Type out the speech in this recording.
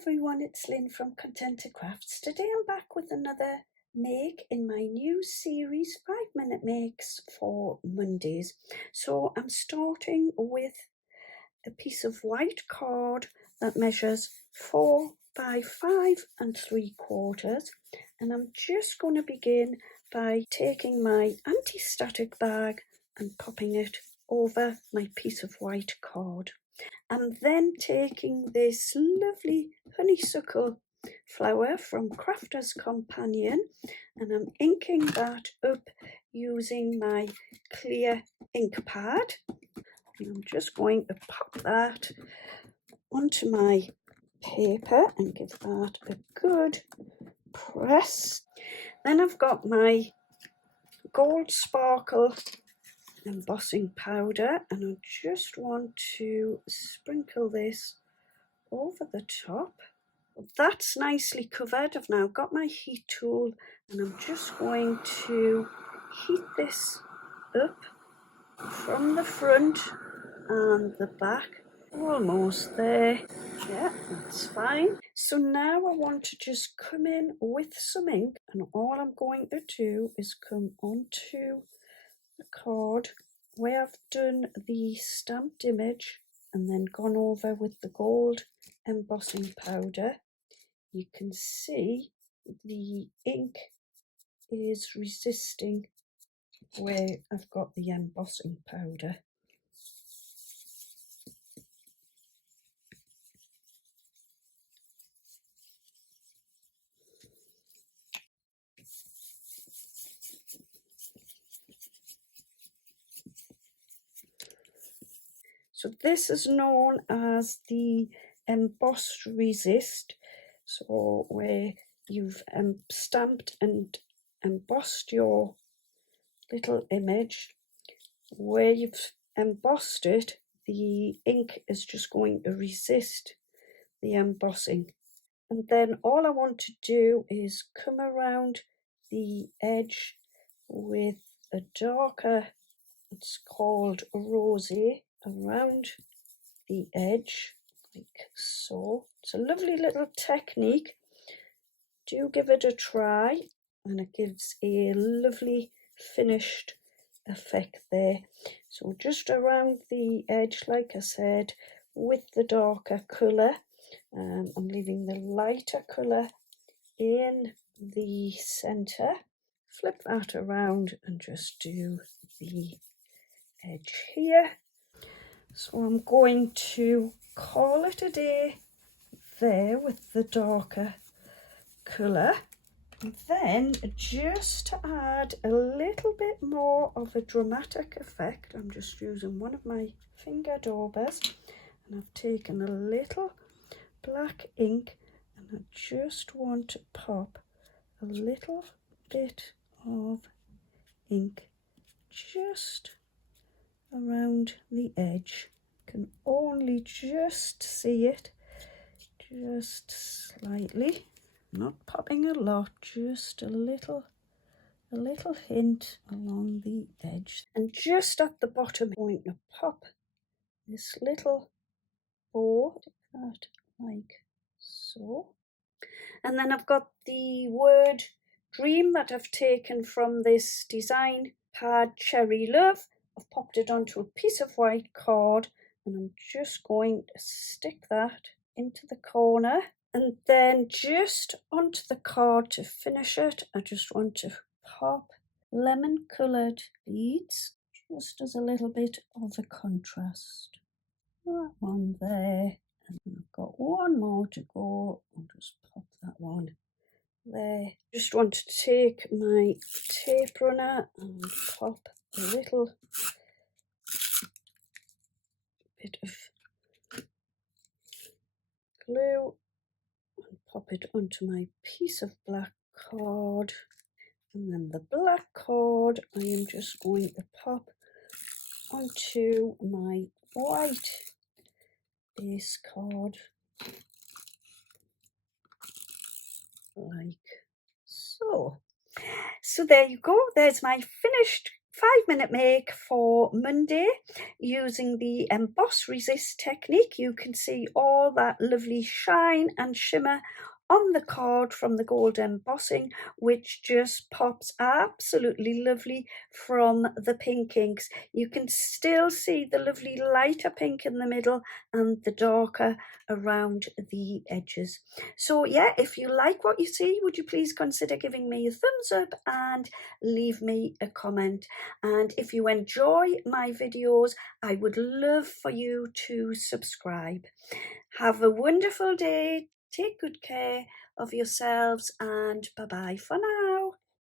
everyone, it's Lynn from Contented Crafts. Today I'm back with another make in my new series 5-minute makes for Mondays. So I'm starting with a piece of white card that measures 4 by 5 3/4, and I'm just going to begin by taking my anti-static bag and popping it over my piece of white card. I'm then taking this lovely honeysuckle flower from Crafter's Companion, and I'm inking that up using my clear ink pad. And I'm just going to pop that onto my paper and give that a good press. Then I've got my gold sparkle embossing powder, and I just want to sprinkle this over the top. That's nicely covered. I've now got my heat tool and I'm just going to heat this up from the front and the back. Almost there. Yeah, that's fine. So now I want to just come in with some ink, and all I'm going to do is come onto the card where I've done the stamped image and then gone over with the gold embossing powder. You can see the ink is resisting where I've got the embossing powder. So this is known as the embossed resist. So where you've stamped and embossed your little image, where you've embossed it, the ink is just going to resist the embossing. And then all I want to do is come around the edge with a darker, it's called rosy, around the edge, like so. It's a lovely little technique. Do give it a try, and it gives a lovely finished effect there. So just around the edge, like I said, with the darker colour. I'm leaving the lighter colour in the centre. Flip that around and just do the edge here. So I'm going to call it a day there with the darker colour. And then just to add a little bit more of a dramatic effect, I'm just using one of my finger daubers, and I've taken a little black ink and I just want to pop a little bit of ink just around the edge. You can only just see it, just slightly, not popping a lot, just a little hint along the edge. And just at the bottom, I'm going to pop this little bow, that like so. And then I've got the word dream that I've taken from this design pad, Cherry Love. I've popped it onto a piece of white card, and I'm just going to stick that into the corner. And then just onto the card to finish it, I just want to pop lemon coloured beads, just as a little bit of a contrast. That one there, and I've got one more to go. I'll just pop that one there. Just want to take my tape runner and pop a little bit of glue and pop it onto my piece of black card. And then the black card I am just going to pop onto my white base card, like so. So there you go, there's my finished 5-minute make for Monday using the Emboss Resist technique. You can see all that lovely shine and shimmer on the card from the gold embossing, which just pops absolutely lovely from the pink inks. You can still see the lovely lighter pink in the middle and the darker around the edges. So yeah, if you like what you see, would you please consider giving me a thumbs up and leave me a comment. And if you enjoy my videos, I would love for you to subscribe. Have a wonderful day. Take good care of yourselves, and bye-bye for now.